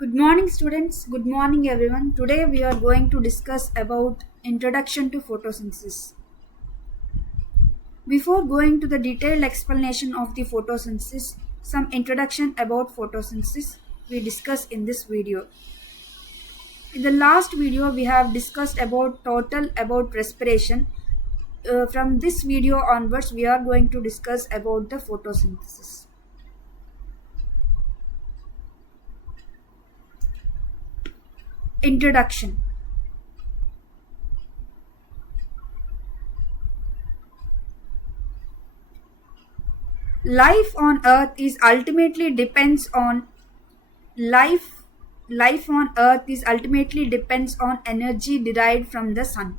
Good morning students, good morning everyone. Today we are going to discuss about introduction to photosynthesis. Before going to the detailed explanation of the photosynthesis, some introduction about photosynthesis we discuss in this video. In the last video we have discussed about about respiration. From this video onwards we are going to discuss about the photosynthesis. Introduction. Life on earth is ultimately depends on life life on earth is ultimately depends on energy derived from the sun.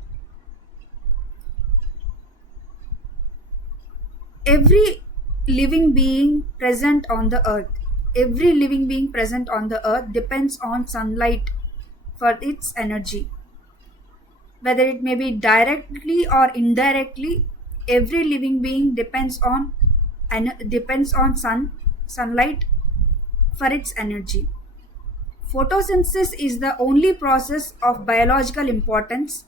Every living being present on the earth every living being present on the earth depends on sunlight for its energy, whether it may be directly or indirectly. Every living being depends on sunlight for its energy. Photosynthesis is the only process of biological importance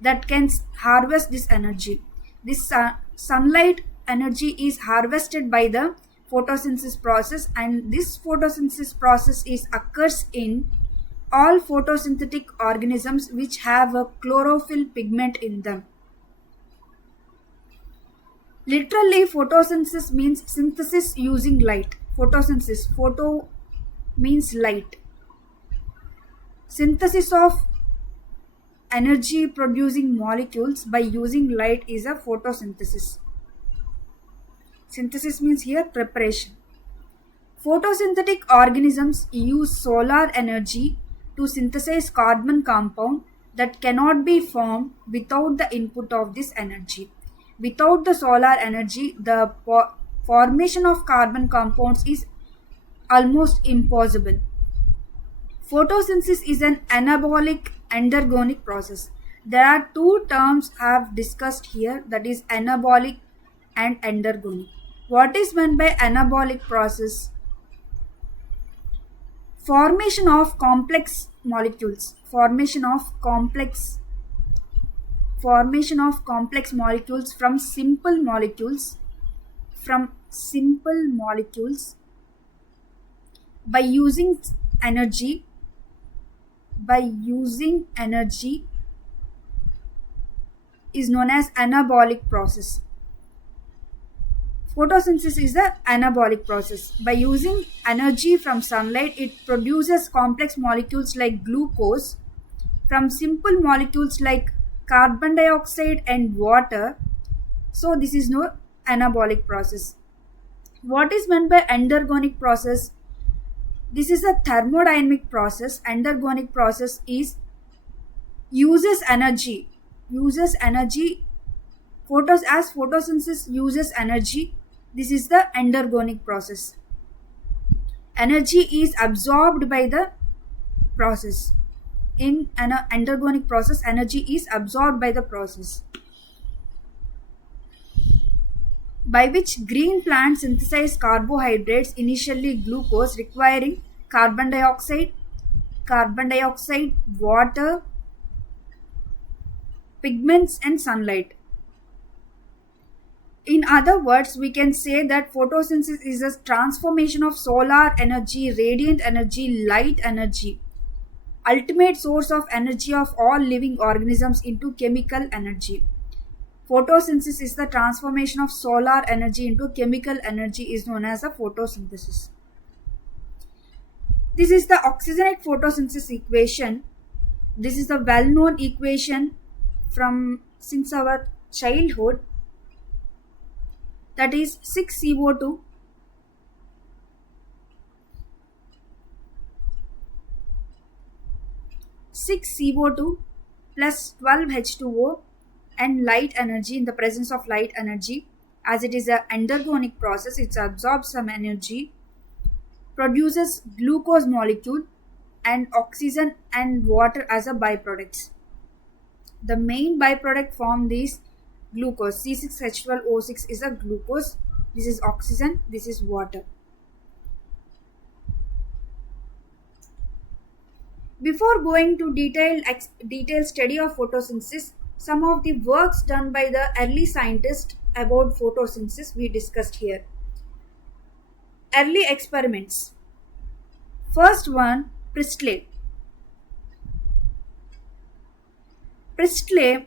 that can harvest this energy. This sunlight energy is harvested by the photosynthesis process, and this photosynthesis process is occurs in all photosynthetic organisms which have a chlorophyll pigment in them. Literally, photosynthesis means synthesis using light. Photo means light. Synthesis of energy producing molecules by using light is a photosynthesis. Synthesis means here preparation. Photosynthetic organisms use solar energy to synthesize carbon compound that cannot be formed without the input of this energy. Without the solar energy, the formation of carbon compounds is almost impossible. Photosynthesis is an anabolic endergonic process. There are two terms I have discussed here, that is anabolic and endergonic. What is meant by anabolic process? Formation of complex molecules. Formation of complex molecules from simple molecules by using energy is known as anabolic process. Photosynthesis is the anabolic process. By using energy from sunlight, it produces complex molecules like glucose from simple molecules like carbon dioxide and water. So this is no anabolic process. What is meant by endergonic process? This is a thermodynamic process. Endergonic process is uses energy. Photosynthesis uses energy. This is the endergonic process. Energy is absorbed by the process. In an endergonic process, energy is absorbed by the process, by which green plants synthesize carbohydrates, initially glucose, requiring carbon dioxide, water, pigments and sunlight. In other words, we can say that photosynthesis is a transformation of solar energy, radiant energy, light energy, ultimate source of energy of all living organisms, into chemical energy. Photosynthesis is the transformation of solar energy into chemical energy, is known as a photosynthesis. This is the oxygenate photosynthesis equation. This is the well-known equation from since our childhood, that is 6CO2 plus 12H2O and light energy. In the presence of light energy, as it is an endergonic process, it absorbs some energy, produces glucose molecule and oxygen and water as a byproducts. The main byproduct formed is glucose. C6H12O6 is a glucose. This is oxygen. This is water. Before going to detailed study of photosynthesis, some of the works done by the early scientists about photosynthesis we discussed here. Early experiments. First one, Priestley. Priestley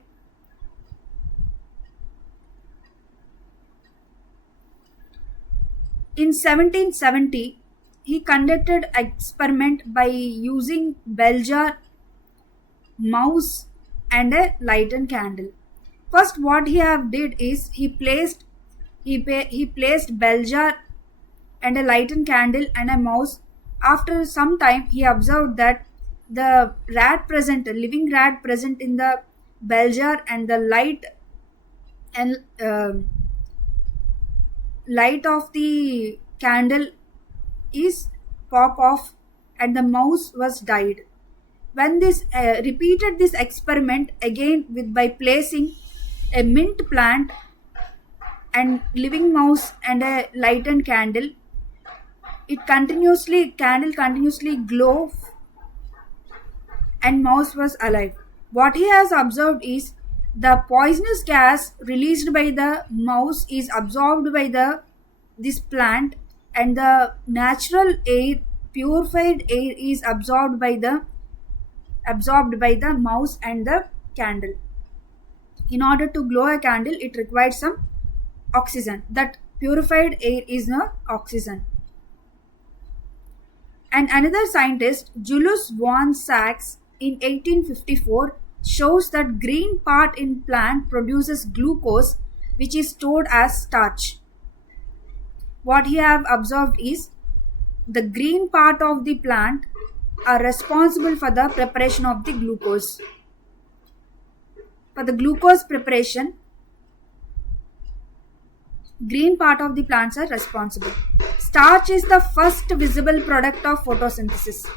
in 1770 he conducted experiment by using bell jar, mouse and a lighted candle. First what he have did is he placed bell jar and a lighted candle and a mouse. After some time he observed that the living rat present in the bell jar and the and light of the candle is pop off and the mouse was died. When this repeated this experiment again with by placing a mint plant and living mouse and a lighted candle, candle continuously glow and mouse was alive. What he has observed is the poisonous gas released by the mouse is absorbed by the this plant, and the natural air, purified air, is absorbed by the mouse and the candle. In order to glow a candle, it requires some oxygen. That purified air is no oxygen. And another scientist, Julius von Sachs, in 1854 shows that green part in plant produces glucose, which is stored as starch. What he have observed is the green part of the plant are responsible for the preparation of the glucose. For the glucose preparation, green part of the plants are responsible. Starch is the first visible product of photosynthesis.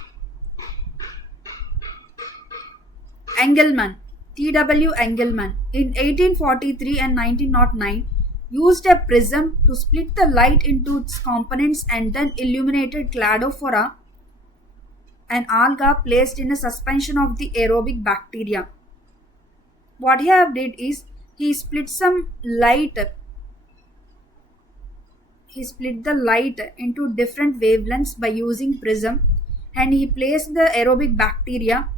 Engelmann, T.W. Engelmann, in 1843 and 1909, used a prism to split the light into its components and then illuminated Cladophora, an alga placed in a suspension of the aerobic bacteria. What he have did is he split the light into different wavelengths by using prism, and he placed the aerobic bacteria.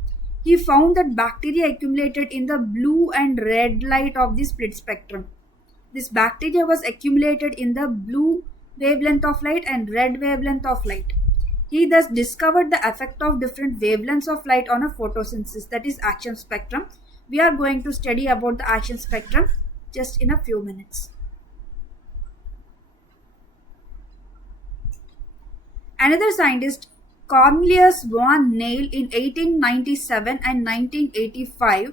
He found that bacteria accumulated in the blue and red light of the split spectrum. This bacteria was accumulated in the blue wavelength of light and red wavelength of light. He thus discovered the effect of different wavelengths of light on a photosynthesis, that is action spectrum. We are going to study about the action spectrum just in a few minutes. Another scientist, Cornelius von Neil, in 1897 and 1985,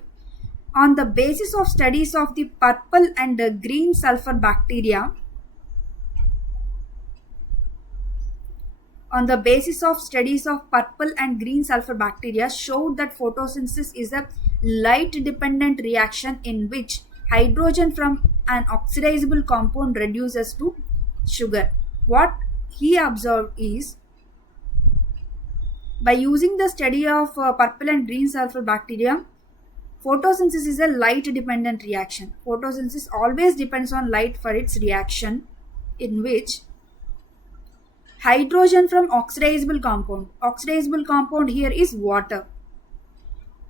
on the basis of studies of the purple and the green sulfur bacteria, showed that photosynthesis is a light-dependent reaction in which hydrogen from an oxidizable compound reduces to sugar. What he observed is, by using the study of purple and green sulfur bacteria, photosynthesis is a light-dependent reaction. Photosynthesis always depends on light for its reaction, in which hydrogen from oxidizable compound here is water.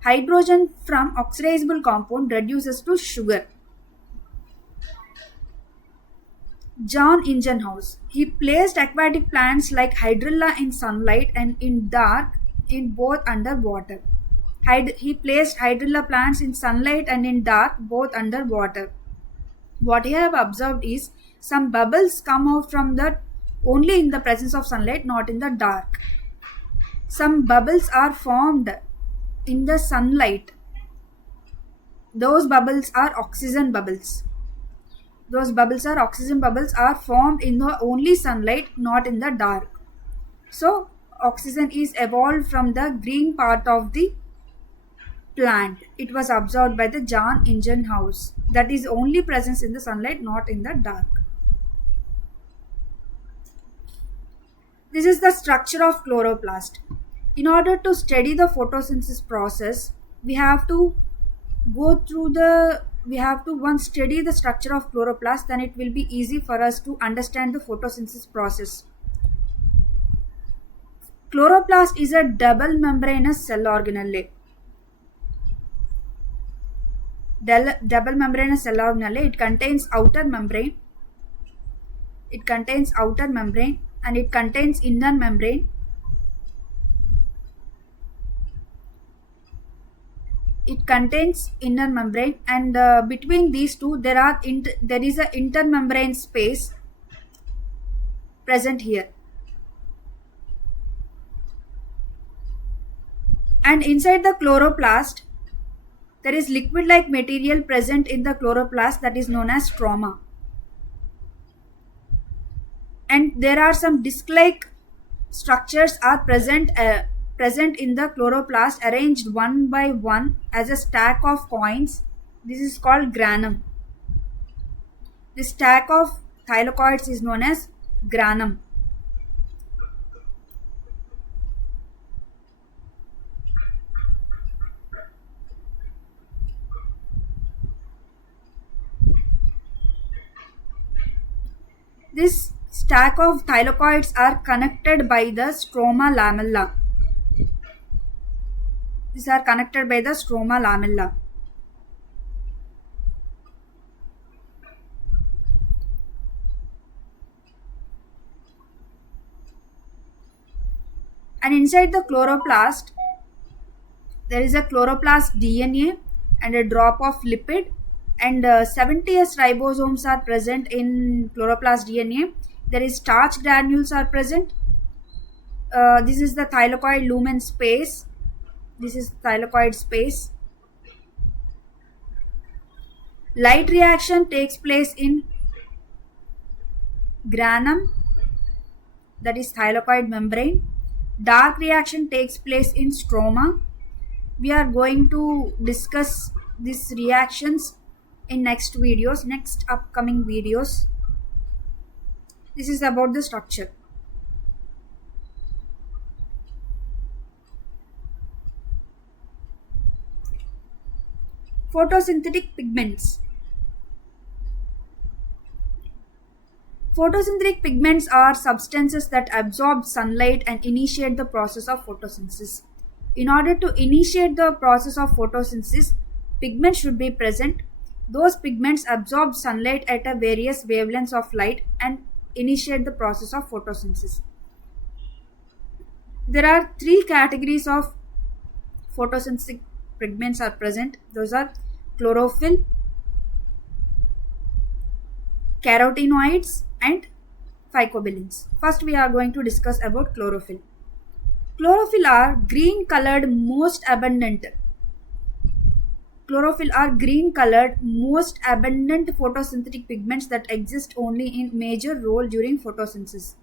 Hydrogen from oxidizable compound reduces to sugar. John Ingenhousz, he placed aquatic plants like hydrilla in sunlight and in dark in both under water. He placed hydrilla plants in sunlight and in dark both under water. What I have observed is some bubbles come out from that only in the presence of sunlight, not in the dark. Some bubbles are formed in the sunlight. Those bubbles are oxygen bubbles. Are formed in the only sunlight, not in the dark. So oxygen is evolved from the green part of the plant. It was observed by the John Ingenhousz. That is only presence in the sunlight, not in the dark. This is the structure of chloroplast. In order to study the photosynthesis process, we have to go through the we have to once study the structure of chloroplast, then it will be easy for us to understand the photosynthesis process. Chloroplast is a double membranous cell organelle. Double membranous cell organelle. It contains outer membrane. It contains outer membrane and it contains inner membrane. It contains inner membrane, and between these two there is a intermembrane space present here. And inside the chloroplast, there is liquid-like material present in the chloroplast that is known as stroma. And there are some disc-like structures are present in the chloroplast, arranged one by one as a stack of coins. This is called granum. This stack of thylakoids is known as granum. This stack of thylakoids are connected by the stroma lamella. These are connected by the stroma lamella. And inside the chloroplast, there is a chloroplast DNA and a drop of lipid, and 70S ribosomes are present in chloroplast DNA. There is starch granules are present. This is the thylakoid lumen space. This is thylakoid space. Light reaction takes place in granum, that is thylakoid membrane. Dark reaction takes place in stroma. We are going to discuss these reactions in next upcoming videos. This is about the structure. Photosynthetic pigments. Photosynthetic pigments are substances that absorb sunlight and initiate the process of photosynthesis. In order to initiate the process of photosynthesis, pigments should be present. Those pigments absorb sunlight at a various wavelengths of light and initiate the process of photosynthesis. There are three categories of photosynthetic pigments are present. Those are chlorophyll, carotenoids, and phycobilins. First, we are going to discuss about chlorophyll. Chlorophyll are green colored most abundant photosynthetic pigments that exist only in major role during photosynthesis.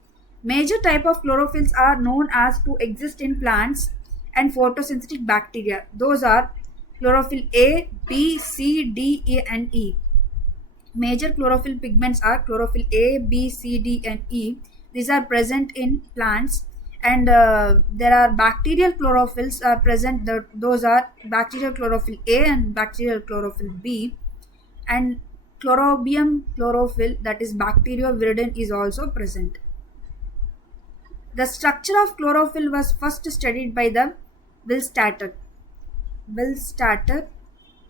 Major type of chlorophylls are known as to exist in plants and photosynthetic bacteria. Those are chlorophyll A, B, C, D, E, and E. Major chlorophyll pigments are chlorophyll A, B, C, D, and E. These are present in plants, and there are bacterial chlorophylls are present. Those are bacterial chlorophyll A and bacterial chlorophyll B, and chlorobium chlorophyll, that is bacterioviridin, is also present. The structure of chlorophyll was first studied by the Willstatter,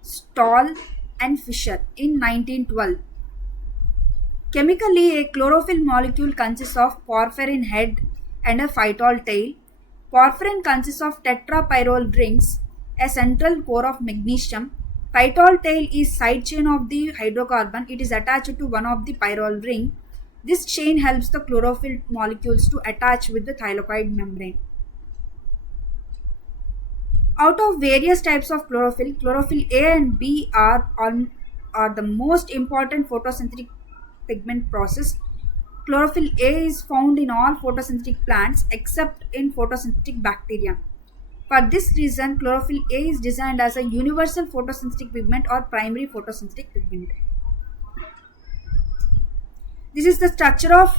Stahl, and Fischer in 1912. Chemically, a chlorophyll molecule consists of porphyrin head and a phytol tail. Porphyrin consists of tetrapyrrole rings, a central core of magnesium. Phytol tail is side chain of the hydrocarbon. It is attached to one of the pyrrole ring. This chain helps the chlorophyll molecules to attach with the thylakoid membrane. Out of various types of chlorophyll, chlorophyll A and B are the most important photosynthetic pigment process. Chlorophyll A is found in all photosynthetic plants except in photosynthetic bacteria. For this reason, chlorophyll A is designed as a universal photosynthetic pigment or primary photosynthetic pigment. This is the structure of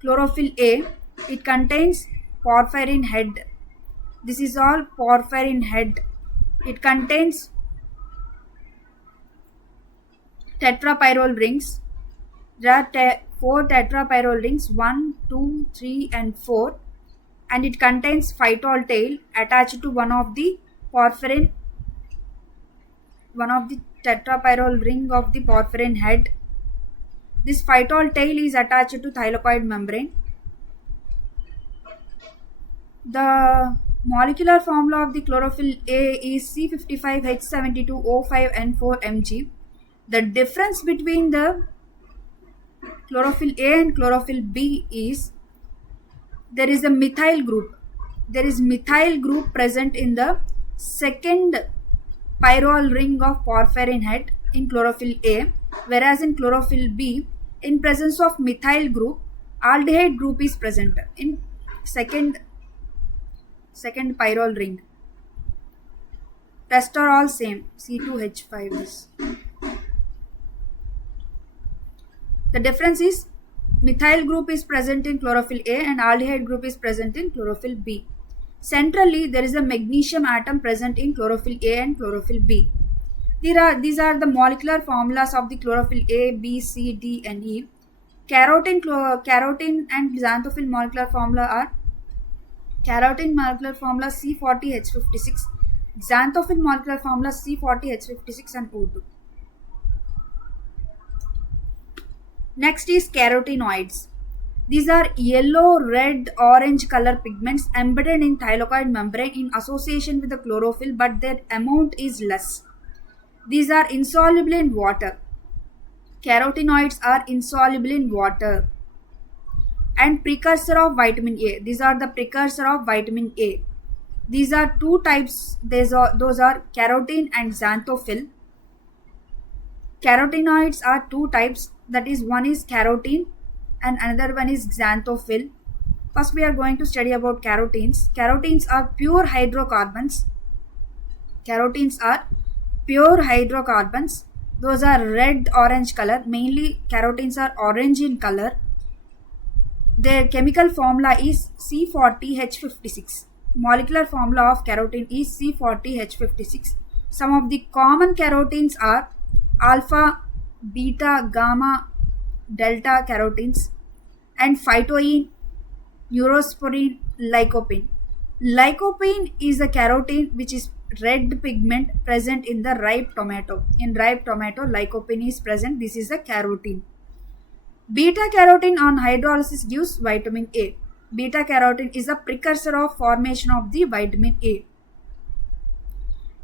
chlorophyll A. It contains porphyrin head This is all porphyrin head. It contains tetrapyrrole rings. There are 4 tetrapyrrole rings, 1, 2, 3 and 4, and it contains phytol tail attached to one of the tetrapyrrole ring of the porphyrin head. This phytol tail is attached to thylakoid membrane. The molecular formula of the chlorophyll A is C55H72O5N4Mg. The difference between the chlorophyll A and chlorophyll B is there is a methyl group. There is methyl group present in the second pyrrole ring of porphyrin head in chlorophyll A, whereas in chlorophyll B, in presence of methyl group, aldehyde group is present in second pyrrole ring. Rest are all same, C2H5 is. The difference is methyl group is present in chlorophyll A and aldehyde group is present in chlorophyll B. Centrally, there is a magnesium atom present in chlorophyll A and chlorophyll B. These are the molecular formulas of the chlorophyll A, B, C, D and E. Carotene and xanthophyll molecular formula are carotene molecular formula C40H56, xanthophyll molecular formula C40H56 and O2. Next is carotenoids. These are yellow, red, orange color pigments embedded in thylakoid membrane in association with the chlorophyll, but their amount is less. These are insoluble in water. Carotenoids are insoluble in water. And precursor of vitamin A. These are the precursor of vitamin A. These are two types. Those are carotene and xanthophyll. Carotenoids are two types. That is, one is carotene and another one is xanthophyll. First, we are going to study about carotenes. Carotenes are pure hydrocarbons. Carotenes are pure hydrocarbons. Those are red-orange color. Mainly, carotenes are orange in color. Their chemical formula is C40H56. Molecular formula of carotene is C40H56. Some of the common carotenes are alpha, beta, gamma, delta carotenes and phytoene, neurosporin, lycopene. Lycopene is a carotene which is red pigment present in the ripe tomato. In ripe tomato, lycopene is present. This is a carotene. Beta carotene on hydrolysis gives vitamin A. Beta carotene is a precursor of formation of the vitamin A.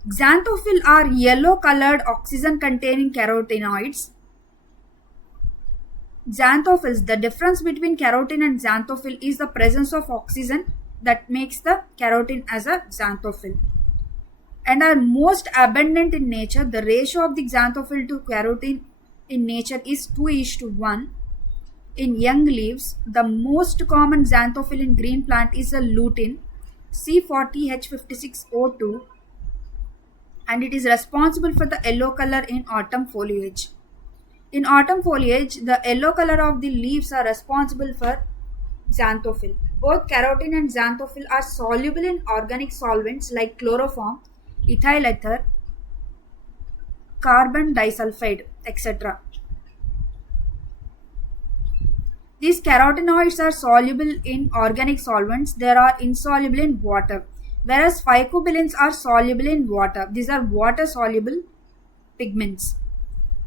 Xanthophyll are yellow colored oxygen containing carotenoids. Xanthophylls, the difference between carotene and xanthophyll is the presence of oxygen that makes the carotene as a xanthophyle, and are most abundant in nature. The ratio of the xanthophyle to carotene in nature is 2:1. In young leaves, the most common xanthophyle in green plant is a lutein, C40H56O2, and it is responsible for the yellow color in autumn foliage. In autumn foliage, the yellow color of the leaves are responsible for xanthophyle. Both carotene and xanthophyle are soluble in organic solvents like chloroform, ethyl ether, carbon disulfide, etc. These carotenoids are soluble in organic solvents. They are insoluble in water. Whereas phycobilins are soluble in water. These are water soluble pigments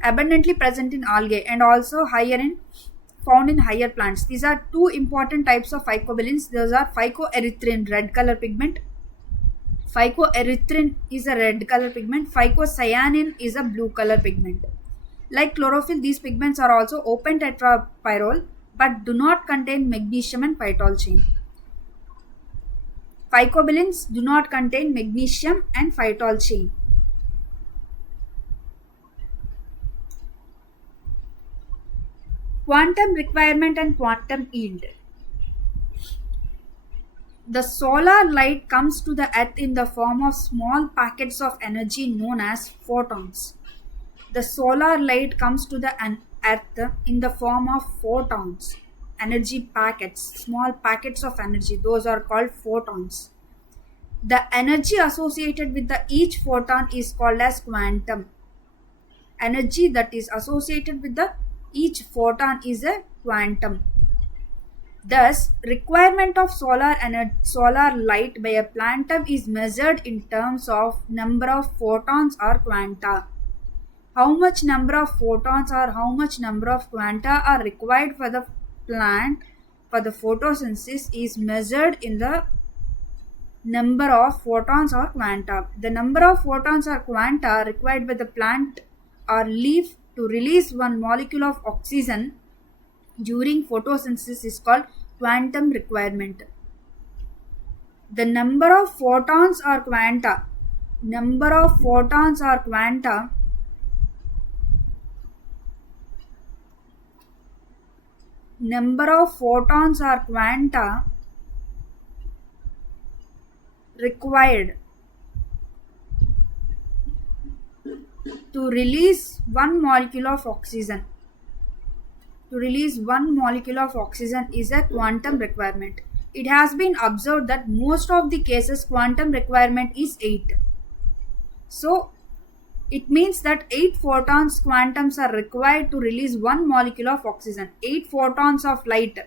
abundantly present in algae and also found in higher plants. These are two important types of phycobilins. Those are phycoerythrin, red color pigment. Phycoerythrin is a red color pigment. Phycocyanin is a blue color pigment. Like chlorophyll, these pigments are also open tetrapyrrole but do not contain magnesium and phytol chain. Phycobilins do not contain magnesium and phytol chain. Quantum requirement and quantum yield. The solar light comes to the earth in the form of small packets of energy known as photons. The solar light comes to the earth in the form of photons, energy packets, small packets of energy. Those are called photons. The energy associated with each photon is called as quantum. Energy that is associated with each photon is a quantum. Thus, requirement of solar light by a planet is measured in terms of number of photons or quanta. How much number of photons or how much number of quanta are required for the plant for the photosynthesis is measured in the number of photons or quanta. The number of photons or quanta required by the plant or leaf to release one molecule of oxygen during photosynthesis is called quantum requirement. The number of photons or quanta, number of photons or quanta number of photons or quanta required to release one molecule of oxygen is a quantum requirement. It has been observed that most of the cases quantum requirement is 8. So it means that 8 photons quantums are required to release one molecule of oxygen. 8 photons of light,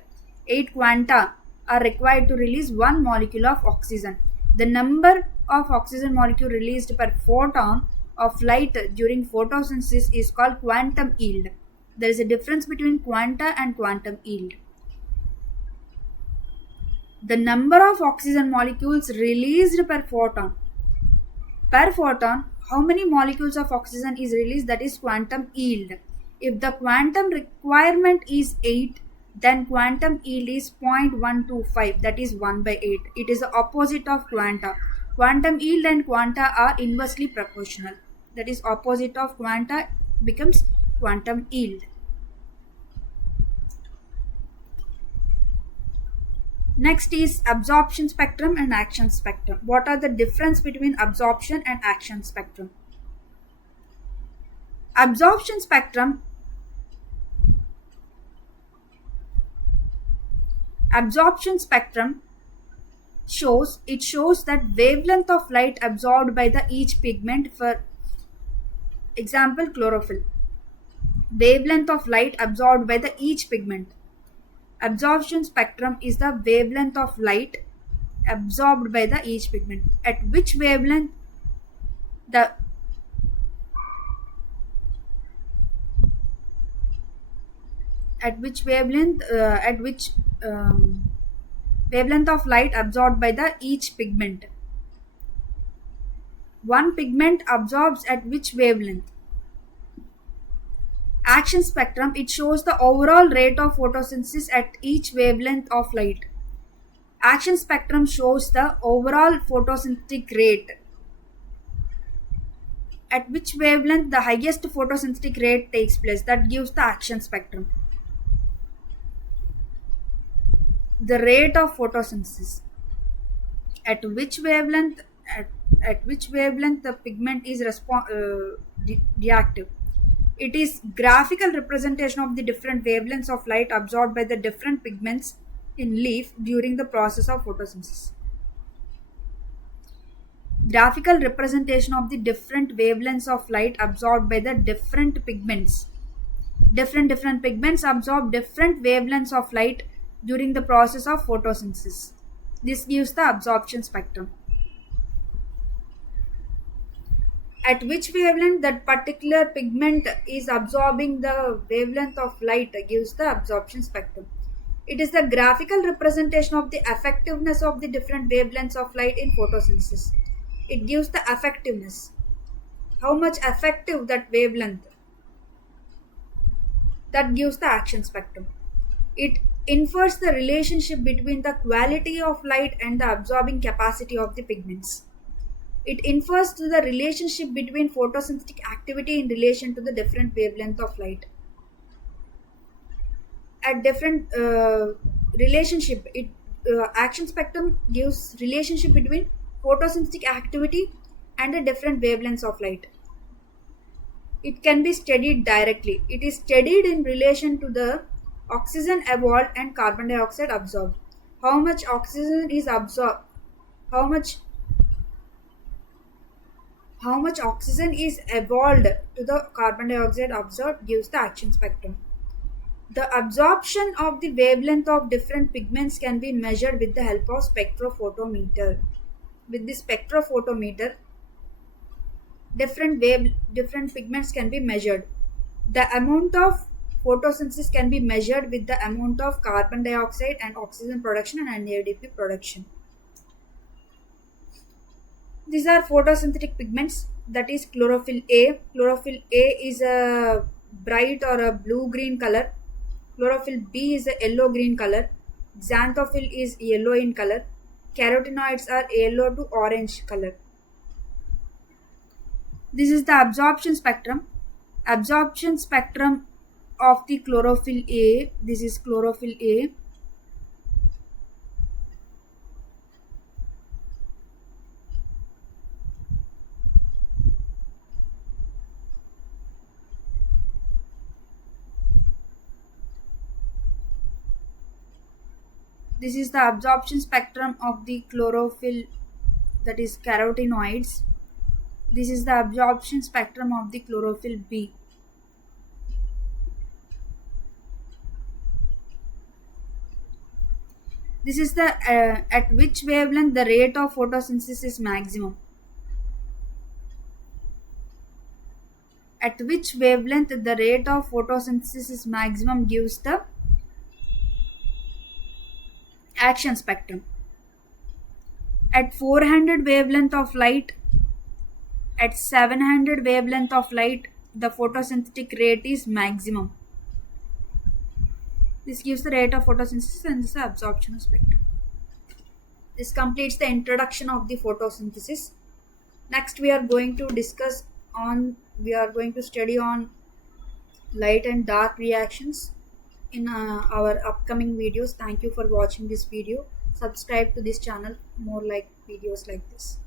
8 quanta are required to release one molecule of oxygen. The number of oxygen molecule released per photon of light during photosynthesis is called quantum yield. There is a difference between quanta and quantum yield. The number of oxygen molecules released per photon. Per photon, how many molecules of oxygen is released, that is quantum yield. If the quantum requirement is 8, then quantum yield is 0.125, that is 1 by 8. It is the opposite of quanta. Quantum yield and quanta are inversely proportional. That is opposite of quanta becomes quantum yield. Next is absorption spectrum and action spectrum. What are the difference between absorption and action spectrum? Absorption spectrum shows that wavelength of light absorbed by the each pigment. For example, chlorophyll. Wavelength of light absorbed by the each pigment. Absorption spectrum is the wavelength of light absorbed by the each pigment. At which wavelength wavelength of light absorbed by the each pigment. One pigment absorbs at which wavelength? Action spectrum, it shows the overall rate of photosynthesis at each wavelength of light. Action spectrum shows the overall photosynthetic rate. At which wavelength the highest photosynthetic rate takes place, that gives the action spectrum. The rate of photosynthesis. At which wavelength the pigment is reactive. It is graphical representation of the different wavelengths of light absorbed by the different pigments in leaf during the process of photosynthesis. Graphical representation of the different wavelengths of light absorbed by the different pigments. Different pigments absorb different wavelengths of light during the process of photosynthesis. This gives the absorption spectrum. At which wavelength that particular pigment is absorbing the wavelength of light gives the absorption spectrum. It is the graphical representation of the effectiveness of the different wavelengths of light in photosynthesis. It gives the effectiveness. How much effective that wavelength? That gives the action spectrum. It infers the relationship between the quality of light and the absorbing capacity of the pigments. It infers to the relationship between photosynthetic activity in relation to the different wavelength of light. At different relationship, action spectrum gives relationship between photosynthetic activity and the different wavelengths of light. It can be studied directly. It is studied in relation to the oxygen evolved and carbon dioxide absorbed. How much oxygen is absorbed? How much how much oxygen is evolved to the carbon dioxide absorbed gives the action spectrum. The absorption of the wavelength of different pigments can be measured with the help of spectrophotometer. With the spectrophotometer, different pigments can be measured. The amount of photosynthesis can be measured with the amount of carbon dioxide and oxygen production and ADP production. These are photosynthetic pigments, that is chlorophyll A. Chlorophyll A is a bright or a blue-green color. Chlorophyll B is a yellow-green color. Xanthophyll is yellow in color. Carotenoids are yellow to orange color. This is the absorption spectrum. Absorption spectrum of the chlorophyll A. This is chlorophyll A. This is the absorption spectrum of the chlorophyll, that is carotenoids. This is the absorption spectrum of the chlorophyll B. This is the at which wavelength the rate of photosynthesis is maximum. At which wavelength the rate of photosynthesis is maximum gives the action spectrum. At 400 wavelength of light, at 700 wavelength of light, the photosynthetic rate is maximum. This gives the rate of photosynthesis and this is the absorption spectrum. This completes the introduction of the photosynthesis. Next we are going to study on light and dark reactions in our upcoming videos. Thank you for watching this video. Subscribe to this channel, more like videos like this.